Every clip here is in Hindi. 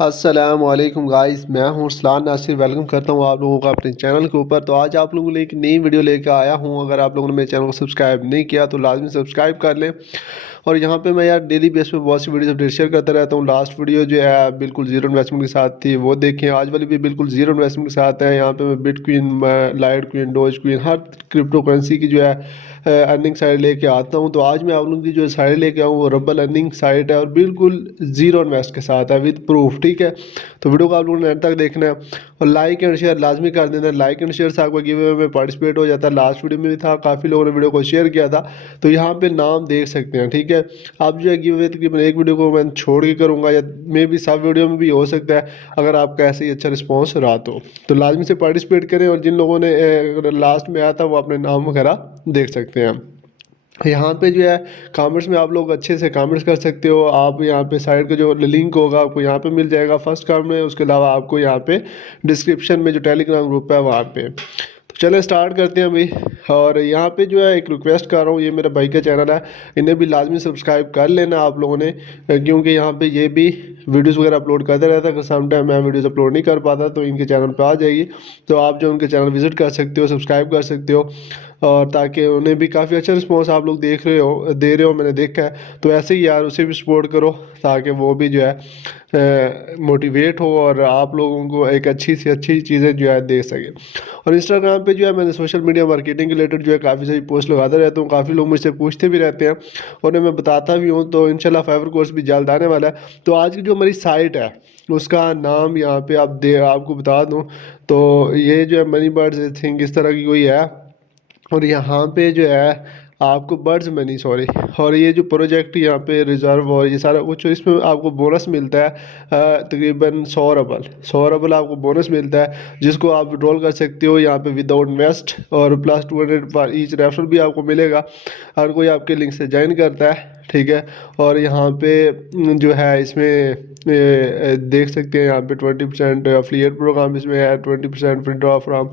अस्सलामुअलैकुम गाइस, मैं हूं अरसलान नासिर। वेलकम करता हूं आप लोगों का अपने चैनल के ऊपर। तो आज आप लोगों के लिए एक नई वीडियो लेकर आया हूं। अगर आप लोगों ने मेरे चैनल को सब्सक्राइब नहीं किया तो लाजमी सब्सक्राइब कर लें। और यहां पे मैं यार डेली बेस पे बहुत सी वीडियो अपडेट शेयर करता रहता हूं। लास्ट वीडियो जो है बिल्कुल जीरो इन्वेस्टमेंट के साथ थी, वो देखें। आज वाली भी बिल्कुल जीरो इन्वेस्टमेंट के साथ है। यहाँ पे मैं bitcoin, litecoin, dogecoin, हर क्रिप्टो करेंसी की जो है अर्निंग साइट लेके आता हूँ। तो आज मैं आप लोगों की जो साइट लेके आऊँ वो रबल अर्निंग साइट है और बिल्कुल जीरो इन्वेस्ट के साथ है, विद प्रूफ। ठीक है, तो वीडियो को आप लोगों ने एंड तक देखना है और लाइक एंड शेयर लाजमी कर देना है। लाइक एंड शेयर से आपका गिव अवे में पार्टिसिपेट हो जाता है। लास्ट वीडियो में भी था, काफ़ी लोगों ने वीडियो को शेयर किया था, तो यहाँ पे नाम देख सकते हैं। ठीक है, आप जो है गिव अवे तकरीबन एक वीडियो को मैं छोड़ के करूँगा, या मे भी सब वीडियो में भी हो सकता है, अगर आपका ऐसे ही अच्छा रिस्पॉन्स रहा तो लाजमी से पार्टिसिपेट करें। और जिन लोगों ने लास्ट में आया था वो अपने नाम वगैरह देख सकते हैं। यहाँ पे जो है कमेंट्स में आप लोग अच्छे से कमेंट्स कर सकते हो। आप यहाँ पे साइट का जो लिंक होगा आपको यहाँ पे मिल जाएगा फर्स्ट कमेंट में। उसके अलावा आपको यहाँ पे डिस्क्रिप्शन में जो टेलीग्राम ग्रुप है वहाँ पे। तो चलें स्टार्ट करते हैं अभी। और यहाँ पे जो है एक रिक्वेस्ट कर रहा हूँ, ये मेरे भाई का चैनल है, इन्हें भी लाजमी सब्सक्राइब कर लेना आप लोगों ने, क्योंकि यहाँ पे ये भी वीडियोस वगैरह अपलोड करते रहता है। सम टाइम मैं वीडियोस अपलोड नहीं कर पाता तो इनके चैनल पे आ जाएगी। तो आप जो उनके चैनल विजिट कर सकते हो, सब्सक्राइब कर सकते हो, और ताकि उन्हें भी काफ़ी अच्छा रिस्पॉन्स आप लोग दे रहे हो, मैंने देखा है। तो ऐसे ही यार उसे भी सपोर्ट करो, ताकि वो भी जो है मोटिवेट हो और आप लोगों को एक अच्छी से अच्छी चीज़ें जो है दे सके। और इंस्टाग्राम पे जो है मैंने सोशल मीडिया मार्केटिंग के रिलेटेड जो है काफ़ी सारी पोस्ट लगाता रहता हूँ। काफ़ी लोग मुझसे पूछते भी रहते हैं और उन्हें मैं बताता भी हूँ। तो इंशाल्लाह फाइवर कोर्स भी जल्द आने वाला है। तो आज की जो हमारी साइट है उसका नाम यहाँ पे आपको बता दूँ, तो ये जो है मनी बर्ड्स थिंक इस तरह की कोई है। और यहाँ पे जो है आपको बर्ड्स मनी, सॉरी, और ये जो प्रोजेक्ट यहाँ पे रिजर्व और ये सारा कुछ, इसमें आपको बोनस मिलता है तकरीबन 100 रबल आपको बोनस मिलता है, जिसको आप विड्रॉल कर सकते हो यहाँ पे विदाउट इन्वेस्ट। और प्लस 200 फॉर ईच रेफरल भी आपको मिलेगा हर कोई आपके लिंक से ज्वाइन करता है। ठीक है, और यहाँ पे जो है इसमें देख सकते हैं यहाँ पे 20% अफिलिएट प्रोग्राम इसमें है, 20% विड्रॉ फ्रॉम,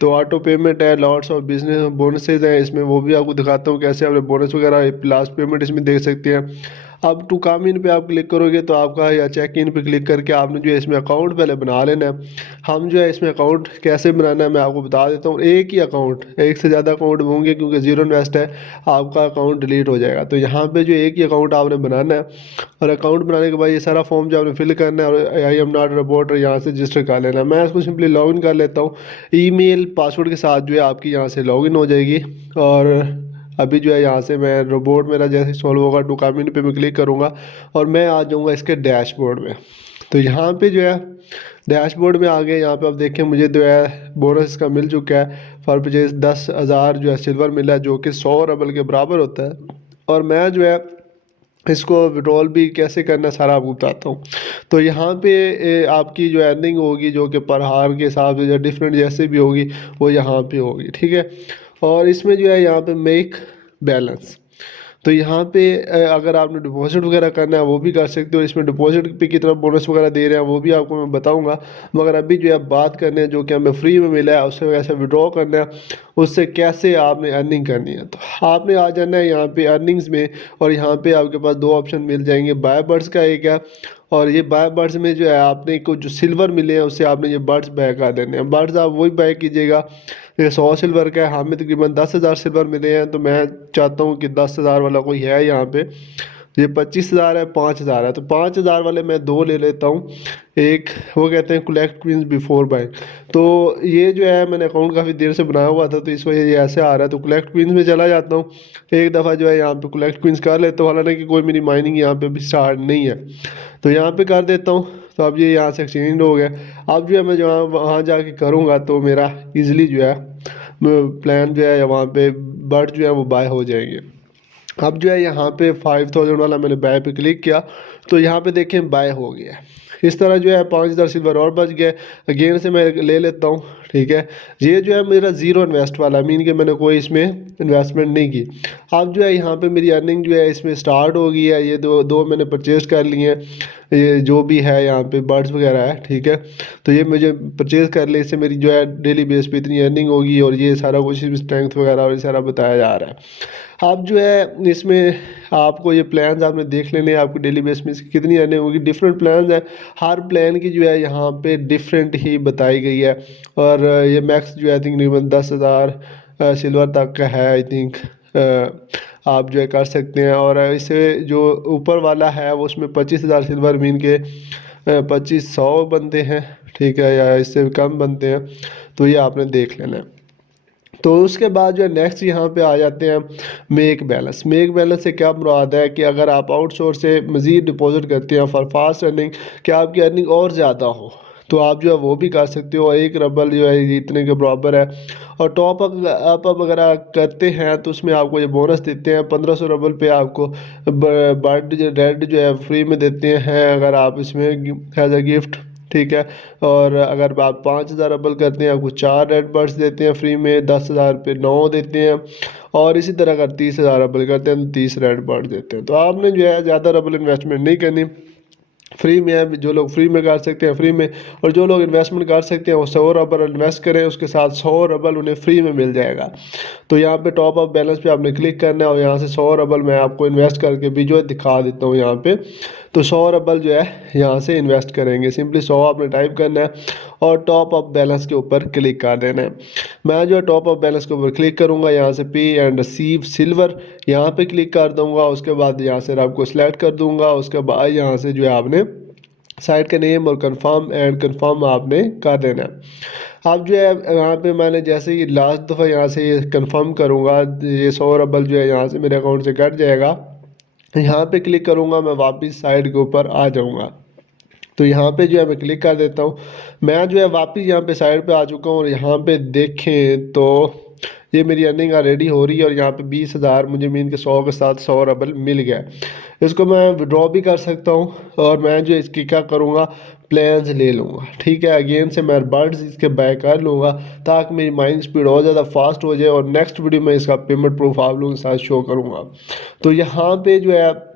तो ऑटो पेमेंट है, लॉट्स ऑफ बिजनेस बोनसेज हैं इसमें, वो भी आपको दिखाता हूँ कैसे आपने बोनस वगैरह लास्ट पेमेंट इसमें देख सकते हैं। अब टू कम इन पे आप क्लिक करोगे तो आपका, या चेक इन पे क्लिक करके आपने जो है इसमें अकाउंट पहले बना लेना है। हम जो है इसमें अकाउंट कैसे बनाना है मैं आपको बता देता हूँ। एक ही अकाउंट, एक से ज़्यादा अकाउंट होंगे क्योंकि जीरो इन्वेस्ट है, आपका अकाउंट डिलीट हो जाएगा। तो यहाँ पे जो एक ही अकाउंट आपने बनाना है, और अकाउंट बनाने के बाद ये सारा फॉर्म जो आपने फिल करना है, और आई एम नॉट रिपोर्टर यहाँ से रजिस्टर कर लेना है। मैं इसको सिंपली लॉगिन कर लेता हूँ ईमेल पासवर्ड के साथ, जो है आपकी यहाँ से लॉगिन हो जाएगी। और अभी जो है यहाँ से मैं रोबोट मेरा जैसे सॉल्व होगा, टू कमेंट पे मैं क्लिक करूँगा और मैं आ जाऊँगा इसके डैशबोर्ड में। तो यहाँ पे जो है डैशबोर्ड में आ गए। यहाँ पे आप देखें मुझे जो है बोनस का मिल चुका है फॉर परचेज 10,000 जो है सिल्वर मिला है, जो कि 100 रबल के बराबर होता है। और मैं जो है इसको विड्रॉल भी कैसे करना है सारा आपको बताता हूँ। तो यहाँ पे आपकी जो अर्निंग होगी, जो कि पर हार के हिसाब से जो डिफरेंट जैसे भी होगी वो यहाँ पे होगी। ठीक है, और इसमें जो है यहाँ पे मेक बैलेंस, तो यहाँ पे अगर आपने डिपॉजिट वगैरह करना है वो भी कर सकते हो। इसमें डिपॉजिट पे की तरफ बोनस वगैरह दे रहे हैं वो भी आपको मैं बताऊंगा। मगर अभी जो है बात करने हैं जो कि हमें फ्री में मिला है, उससे कैसे विड्रॉ करना है, उससे कैसे आपने अर्निंग करनी है। तो आपने आ जाना है यहाँ पे अर्निंग्स में, और यहाँ पे आपके पास दो ऑप्शन मिल जाएंगे। बाय बर्ड्स का एक है, और ये बाय बर्ड्स में जो है आपने को जो सिल्वर मिले हैं उससे आपने ये बर्ड्स बाय कर देने हैं। बर्ड्स आप वही बाय कीजिएगा, ये 100 सिल्वर का है, हमें तकरीबन 10,000 सिल्वर मिले हैं। तो मैं चाहता हूँ कि 10,000 वाला कोई है यहाँ पे, ये 25,000 है, 5,000 है, तो 5,000 वाले मैं दो ले लेता हूँ। एक वो कहते हैं कलेक्ट क्वींस बिफोर बाइंग, तो ये जो है मैंने अकाउंट काफ़ी देर से बनाया हुआ था तो इस वजह से ये ऐसे आ रहा है। तो कलेक्ट क्वींस में चला जाता हूँ, एक दफ़ा जो है यहाँ पे कलेक्ट क्वींस कर लेता हूँ। हालांकि कोई मेरी माइनिंग यहाँ पे भी स्टार्ट नहीं है, तो यहाँ पे कर देता हूँ। तो अब ये यहाँ से एक्सचेंज हो गया। अब जो है मैं जो वहाँ जाके करूँगा तो मेरा ईजिली जो है प्लान जो है या वहाँ पे बर्ड जो है वो बाय हो जाएंगे। अब जो है यहाँ पे 5,000 वाला मैंने बाय पे क्लिक किया तो यहाँ पे देखें बाय हो गया। इस तरह जो है 5,000 सिल्वर और बच गए। अगेन से मैं ले लेता हूँ ठीक है। ये जो है मेरा ज़ीरो इन्वेस्ट वाला, मीन कि मैंने कोई इसमें इन्वेस्टमेंट नहीं की। अब जो है यहाँ पे मेरी अर्निंग जो है इसमें स्टार्ट हो गई है। ये दो दो मैंने परचेज़ कर लिए हैं, ये जो भी है यहाँ पे बर्ड्स वगैरह है, ठीक है। तो ये मुझे परचेज़ कर ले, इससे मेरी जो है डेली बेस पे इतनी अर्निंग होगी, और ये सारा कुछ स्ट्रेंथ वगैरह और ये सारा बताया जा रहा है। आप जो है इसमें आपको ये प्लान्स आपने देख लेने हैं, आपको डेली बेस में इसकी कितनी अर्निंग होगी। डिफरेंट प्लान्स है, हर प्लान की जो है यहाँ पे डिफरेंट ही बताई गई है। और ये मैक्स जो है आई थिंक 10,000 सिल्वर तक का है आई थिंक। आप जो है कर सकते हैं। और इसे जो ऊपर वाला है वो उसमें 25,000 सिल्वर, मीन के 2500 बनते हैं, ठीक है, या इससे कम बनते हैं। तो ये आपने देख लेना है। तो उसके बाद जो है नेक्स्ट यहाँ पे आ जाते हैं मेक बैलेंस। मेक बैलेंस से क्या मुराद है कि अगर आप आउटसोर्स से मज़ीद डिपॉजिट करते हैं फॉर फास्ट अर्निंग, कि आपकी अर्निंग और ज़्यादा हो, तो आप जो है वो भी कर सकते हो। एक रबल जो है इतने के बराबर है। और टॉप अप अगर आप करते हैं तो उसमें आपको ये बोनस देते हैं। 1500 रबल पे आपको बर्ड रेड जो है फ्री में देते हैं अगर आप इसमें एज अ गिफ्ट, ठीक है। और अगर आप 5,000 रबल करते हैं आपको 4 रेड बर्ड्स देते हैं फ्री में, 10,000 पे 9 देते हैं। और इसी तरह अगर 30,000 रबल करते हैं तो 30 रेड बर्ड देते हैं। तो आपने जो है ज़्यादा रबल इन्वेस्टमेंट नहीं करनी, फ्री में है। जो लोग फ्री में कर सकते हैं फ्री में, और जो लोग इन्वेस्टमेंट कर सकते हैं वो 100 रबल इन्वेस्ट करें, उसके साथ 100 रबल उन्हें फ्री में मिल जाएगा। तो यहाँ पे टॉप अप बैलेंस पे आपने क्लिक करना है, और यहाँ से 100 रबल मैं आपको इन्वेस्ट करके भी जो है दिखा देता हूँ यहाँ पे। तो 100 रबल जो है यहाँ से इन्वेस्ट करेंगे, सिंपली 100 आपने टाइप करना है और टॉप अप बैलेंस के ऊपर क्लिक कर देना है। मैं जो है टॉप अप बैलेंस के ऊपर क्लिक करूँगा, यहाँ से पे एंड रिसीव सिल्वर यहाँ पे क्लिक कर दूँगा। उसके बाद यहाँ से आपको सेलेक्ट कर दूँगा। उसके बाद यहाँ से जो है आपने साइट का नेम और कंफर्म एंड कंफर्म आपने कर देना है। अब जो है यहाँ पे मैंने जैसे ही लास्ट दफ़ा यहाँ से ये कंफर्म करूँगा, ये 100 रबल जो है यहाँ से मेरे अकाउंट से कट जाएगा। यहाँ पे क्लिक करूँगा, मैं वापस साइट के ऊपर आ जाऊँगा। तो यहाँ पे जो है मैं क्लिक कर देता हूँ। मैं जो है वापस यहाँ पे साइड पे आ चुका हूँ, और यहाँ पे देखें तो ये मेरी अर्निंग रेडी हो रही है। और यहाँ पे 20,000 मुझे मीन के 100 के साथ 100 रबल मिल गया। इसको मैं विड्रॉ भी कर सकता हूँ, और मैं जो इसकी क्या करूँगा, प्लान्स ले लूँगा, ठीक है। अगेन से मैं बर्ड्स इसके बाय कर लूँगा, ताकि मेरी माइंड स्पीड और ज़्यादा फास्ट हो जाए। और नेक्स्ट वीडियो में इसका पेमेंट प्रूफ आप लोगों के साथ शो करूँगा। तो यहाँ पे जो है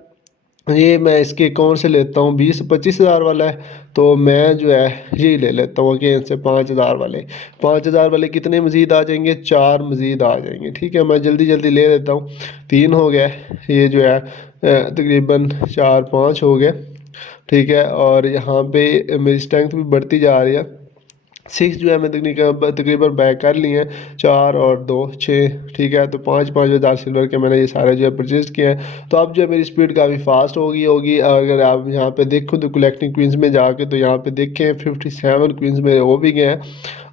ये मैं इसके अकाउंट से लेता हूँ, 20-25,000 वाला है। तो मैं जो है यही ले लेता हूँ अगेन से 5,000 वाले। 5,000 वाले कितने मज़ीद आ जाएंगे, 4 मज़ीद आ जाएंगे, ठीक है। मैं जल्दी जल्दी ले लेता हूँ, 3 हो गए। ये जो है तकरीबन 4-5 हो गए, ठीक है। और यहाँ पे मेरी स्ट्रेंथ भी बढ़ती जा रही है। 6 जो है मैं तकरीबन बैक कर लिए हैं, 4 और 2 6, ठीक है। तो 5,000 सिल्वर के मैंने ये सारे जो है परचेज किए हैं। तो अब जो है मेरी स्पीड काफ़ी फास्ट होगी। अगर आप यहाँ पे देखो तो कलेक्टिंग क्वींस में जाके तो यहाँ पे देखें 57 क्वींस मेरे हो भी गए हैं।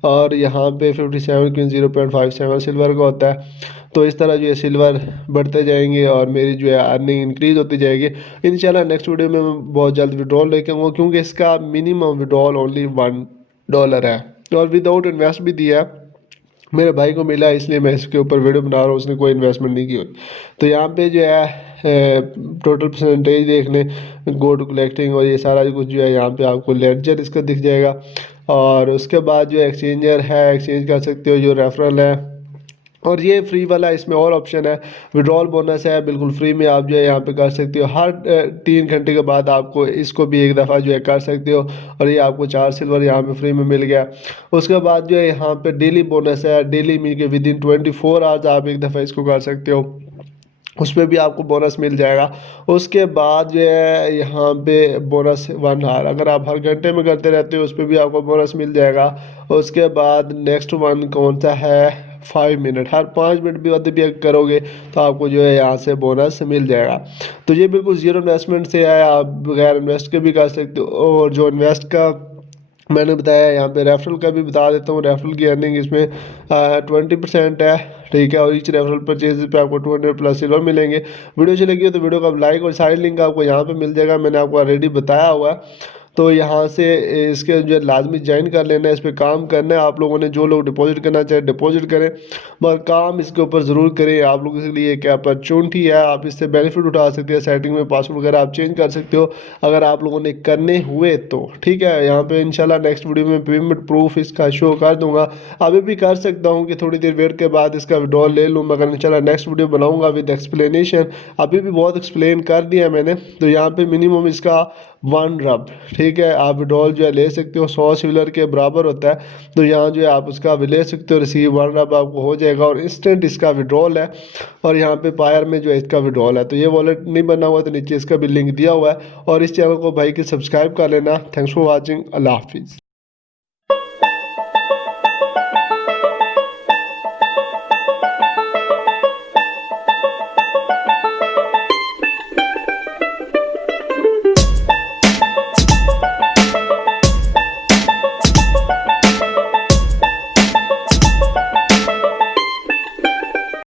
और यहाँ पे 57 क्वींस 0.57 सिल्वर का होता है। तो इस तरह जो है सिल्वर बढ़ते जाएंगे, और मेरी जो है अर्निंग इंक्रीज़ होती जाएगी। इंशाल्लाह नेक्स्ट वीडियो में मैं बहुत जल्द विड्रॉल लेके आऊँगा, क्योंकि इसका मिनिमम विड्रॉल ओनली $1 है, और विदाउट इन्वेस्ट भी दिया है। मेरे भाई को मिला इसलिए मैं इसके ऊपर वीडियो बना रहा हूँ, उसने कोई इन्वेस्टमेंट नहीं की हुई। तो यहाँ पे जो है टोटल परसेंटेज देख लें, गो टू कलेक्टिंग और ये सारा कुछ जो है यहाँ पे आपको लेडजर इसका दिख जाएगा। और उसके बाद जो एक्सचेंजर है, एक्सचेंज कर सकते हो, जो रेफरल है। और ये फ्री वाला, इसमें और ऑप्शन है, विड्रॉल बोनस है, बिल्कुल फ्री में आप जो है यहाँ पे कर सकते हो। हर 3 घंटे के बाद आपको इसको भी एक दफ़ा जो है कर सकते हो, और ये आपको 4 सिल्वर यहाँ पे फ्री में मिल गया। उसके बाद जो है यहाँ पे डेली बोनस है, डेली मीन के विद इन 24 आवर्स आप एक दफ़ा इसको कर सकते हो, उस पर भी आपको बोनस मिल जाएगा। उसके बाद जो है यहाँ पे बोनस 1 आवर, अगर आप हर घंटे में करते रहते हो उस पर भी आपको बोनस मिल जाएगा। उसके बाद नेक्स्ट वन कौन सा है, 5 मिनट, हर 5 मिनट भी भी अगर करोगे तो आपको जो है यहाँ से बोनस मिल जाएगा। तो ये बिल्कुल ज़ीरो इन्वेस्टमेंट से है, आप बगैर इन्वेस्ट के भी कर सकते हो। और जो इन्वेस्ट का मैंने बताया, यहाँ पे रेफरल का भी बता देता हूँ। रेफरल की अर्निंग इसमें 20% है, ठीक है। और ईच रेफरल परचेज पे आपको 200+ सिल्वर मिलेंगे। वीडियो अच्छी लगी हो तो वीडियो को आप लाइक, और साइड लिंक आपको यहाँ पे मिल जाएगा, मैंने आपको ऑलरेडी बताया हुआ है। तो यहाँ से इसके जो लाजमी ज्वाइन कर लेना है, इस पर काम करना है। आप लोगों ने जो लोग डिपॉजिट करना चाहे डिपॉजिट करें, मगर काम इसके ऊपर ज़रूर करें। आप लोगों के लिए एक अपॉर्चुनिटी है, आप इससे बेनिफिट उठा सकते हैं। सेटिंग में पासवर्ड वगैरह आप चेंज कर सकते हो अगर आप लोगों ने करने हुए तो, ठीक है। यहाँ पे इंशाल्लाह नेक्स्ट वीडियो में पेमेंट प्रूफ इसका शो कर दूंगा। अभी भी कर सकता हूँ कि थोड़ी देर वेट के बाद इसका विड्रॉल ले लूँ, मगर इंशाल्लाह नेक्स्ट वीडियो बनाऊंगा विद एक्सप्लेनेशन। अभी भी बहुत एक्सप्लेन कर दिया है मैंने। तो यहाँ पे मिनिमम इसका 1 रब, ठीक है, आप विड्रॉल जो है ले सकते हो, 100 सिविलर के बराबर होता है। तो यहाँ जो है आप उसका भी ले सकते हो, रिसीव 1 रब आपको हो जाएगा और इंस्टेंट इसका विड्रॉल है। और यहाँ पे पायर में जो है इसका विड्रॉल है। तो ये वॉलेट नहीं बना हुआ तो नीचे इसका भी लिंक दिया हुआ है। और इस चैनल को भाई के सब्सक्राइब कर लेना। Thanks for watching. अल्लाह हाफिज़।